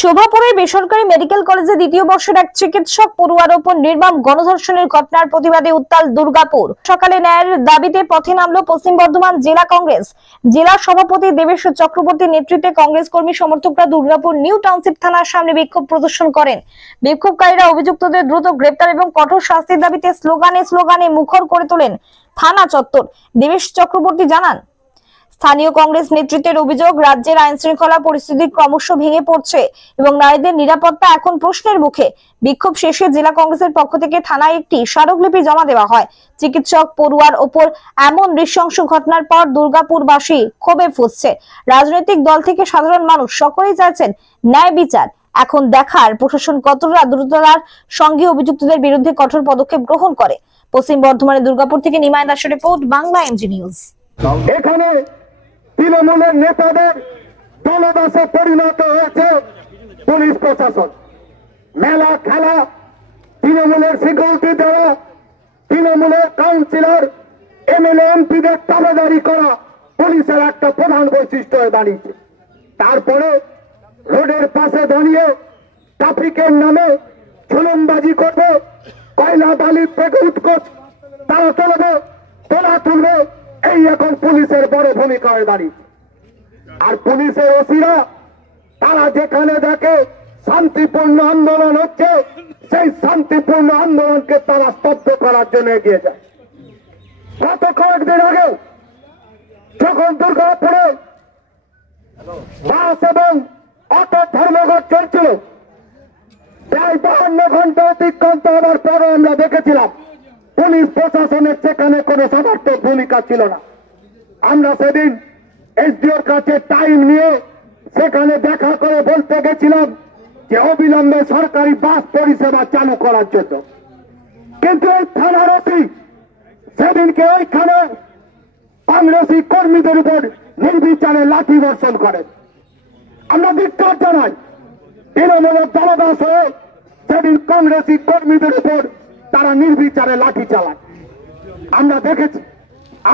শোভাপুরের বেসরকারি মেডিকেল কলেজে দ্বিতীয় বর্ষের এক চিকিৎসক পড়ুয়ার ওপর নির্মম গণধর্ষণের ঘটনার প্রতিবাদে উত্তাল দুর্গাপুর। সকালে ন্যায়ের দাবিতে পথে নামলো পশ্চিম বর্ধমান জেলা কংগ্রেস। জেলা সভাপতি দেবেশ চক্রবর্তীর নেতৃত্বে কংগ্রেস কর্মী সমর্থকরা দুর্গাপুর নিউ টাউনশিপ থানার সামনে বিক্ষোভ প্রদর্শন করেন। বিক্ষোভকারীরা অভিযুক্তদের দ্রুত গ্রেপ্তার এবং কঠোর শাস্তির দাবিতে স্লোগানে মুখর করে তোলেন থানা চত্বর। দেবেশ চক্রবর্তী জানান, স্থানীয় কংগ্রেস নেতৃত্বের অভিযোগ, রাজ্যের আইন শৃঙ্খলা পরিস্থিতি ক্রমশ ভেঙে পড়ছে এবং নারীদের নিরাপত্তা এখন প্রশ্নের মুখে। বিক্ষোভ শেষে জেলা কংগ্রেসের পক্ষ থেকে থানায় একটি স্মারকলিপি জমা দেওয়া হয়। চিকিৎসক পড়ুয়ার ওপর এমন নৃশংস ঘটনার পর দুর্গাপুরবাসী ক্ষোভে ফুঁসছে। রাজনৈতিক দল থেকে সাধারণ মানুষ সকলেই চাইছেন ন্যায় বিচার। এখন দেখার প্রশাসন কতটা দ্রুততার সঙ্গে অভিযুক্তদের বিরুদ্ধে কঠোর পদক্ষেপ গ্রহণ করে। পশ্চিম বর্ধমানের দুর্গাপুর থেকে নিমাই দাসের রিপোর্ট, বাংলা এমজি নিউজ। এখানে তৃণমূলের নেতাদের দলদাসে পরিণত হয়েছে পুলিশ প্রশাসন। মেলা খেলা, তৃণমূলের সিকিউরিটি দেওয়া, তৃণমূলের কাউন্সিলর এমএলএ এমপিদের তাবেদারি করা পুলিশের একটা প্রধান বৈশিষ্ট্য হয়ে দাঁড়িয়েছে। তারপরে রোডের পাশে দাঁড়িয়ে ট্রাফিকের নামে ঝুলুমবাজি করবে, কয়লা বালি থেকে উৎকোচ তারা তুলবে, এই এখন পুলিশের বড় ভূমিকা হয়ে দাঁড়িয়েছে। আর পুলিশের ওসিরা তারা যেখানে দেখে শান্তিপূর্ণ আন্দোলন হচ্ছে, সেই শান্তিপূর্ণ আন্দোলনকে তারা স্তব্ধ করার জন্য এগিয়ে যায়। গত কয়েকদিন আগে যখন দুর্গাপুরে বাস এবং অটো ধর্মঘট চলছিল, প্রায় 52 ঘন্টা অতিক্রান্ত হওয়ার পরও আমরা দেখেছিলাম পুলিশ প্রশাসনের সেখানে কোনো সমর্থক ভূমিকা ছিল না। আমরা সেদিন এসডিওর কাছে টাইম নিয়ে সেখানে দেখা করে বলতে গেছিলাম যে অবিলম্বে সরকারি বাস পরিষেবা চালু করার জন্য, কিন্তু এই থানার ওসি সেদিনকে ওইখানে কংগ্রেসী কর্মীদের উপর নির্বিচারে লাঠি বর্ষণ করেন। আমরা ধিক্কার জানাই, তৃণমূলের দলদাস হয়ে সেদিন কংগ্রেসী কর্মীদের উপর তারা নির্বিচারে লাঠি চালায়। আমরা দেখেছি,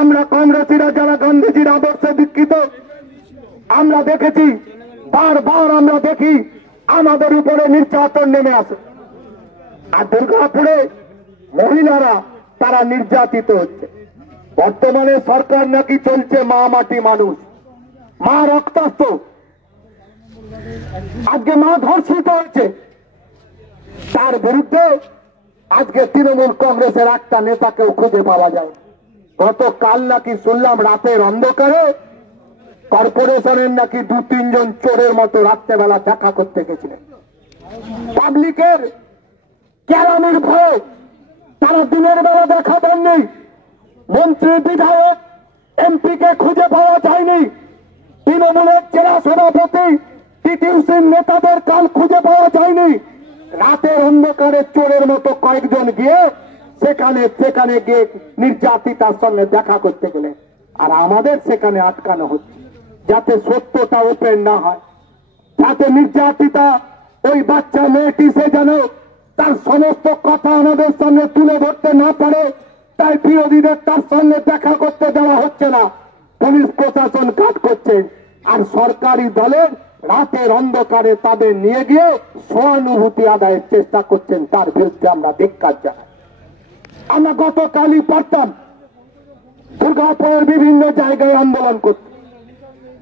আমরা কংগ্রেসীরা যারা গান্ধীজির আদর্শে দীক্ষিত, আমরা দেখেছি বারবার আমরা দেখি আমাদের উপরে নির্যাতন নেমে আসে। আর দুর্গাপুরে মহিলারা তারা নির্যাতিত হচ্ছে। বর্তমানে সরকার নাকি চলছে মা মাটি মানুষ, মা রক্তাক্ত, আজকে মা ধর্ষিত হচ্ছে। তার বিরুদ্ধে আজকে তৃণমূল কংগ্রেসের একটা নেতাকেও খুঁজে পাওয়া যায়। গতকাল নাকি শুনলাম রাতের অন্ধকারে কর্পোরেশনের নাকি 2-3 জন চোরের মতো রাত্রেবেলা দেখা করতে গেছিলেন। পাবলিকের কেরানির ভয়ে তারা দিনের বেলা দেখা দেননি। মন্ত্রী, বিধায়ক, এমপিকে খুঁজে পাওয়া যায়নি। তৃণমূলের জেলা সভাপতি, টিটিউসির নেতাদের কাল খুঁজে পাওয়া যায়নি। রাতের অন্ধকারে চোরের মতো কয়েকজন গিয়ে সেখানে গিয়ে নির্যাতিতার সঙ্গে দেখা করতে গেলে, আর আমাদের সেখানে আটকানো হচ্ছে যাতে সত্যটা ওপেন না হয়, যাতে নির্যাতিতা ওই বাচ্চা মেয়েটি সে যেন তার সমস্ত কথা আমাদের সামনে তুলে ধরতে না পারে। তাই বিরোধীদের তার সঙ্গে দেখা করতে দেওয়া হচ্ছে না। পুলিশ প্রশাসন কাজ করছে, আর সরকারি দলের রাতের অন্ধকারে তাদের নিয়ে গিয়ে সহানুভূতি আদায়ের চেষ্টা করছেন। তার বিরুদ্ধে আমরা ধিক্কার জানাই। আমরা গতকালই পারতাম দুর্গাপুরের বিভিন্ন জায়গায় আন্দোলন করতে,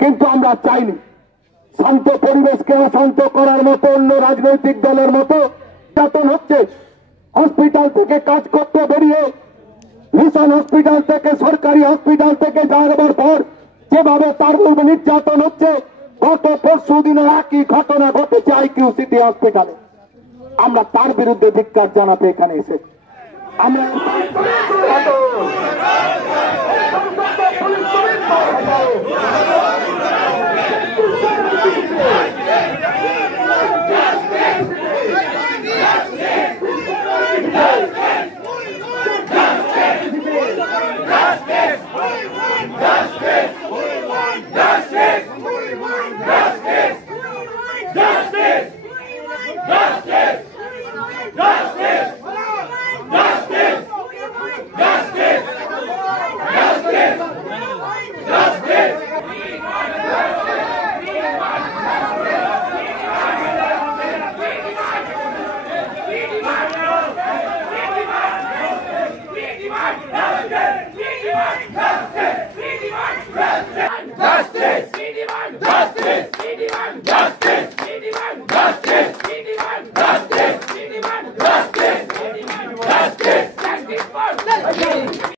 কিন্তু আমরা চাইনি। শান্ত পরিবেশকে অশান্ত করার মতো অন্য রাজনৈতিক দলের মতো নির্যাতন হচ্ছে। হসপিটাল থেকে কাজ করতে বেরিয়ে, মিশন হসপিটাল থেকে, সরকারি হসপিটাল থেকে যাওয়ার পর যেভাবে তার উপর নির্যাতন হচ্ছে, গত পরশু দিনের একই ঘটনা ঘটেছে আইকিউ সিটি হসপিটালে। আমরা তার বিরুদ্ধে ধিক্কার জানাতে এখানে এসেছি। আমরা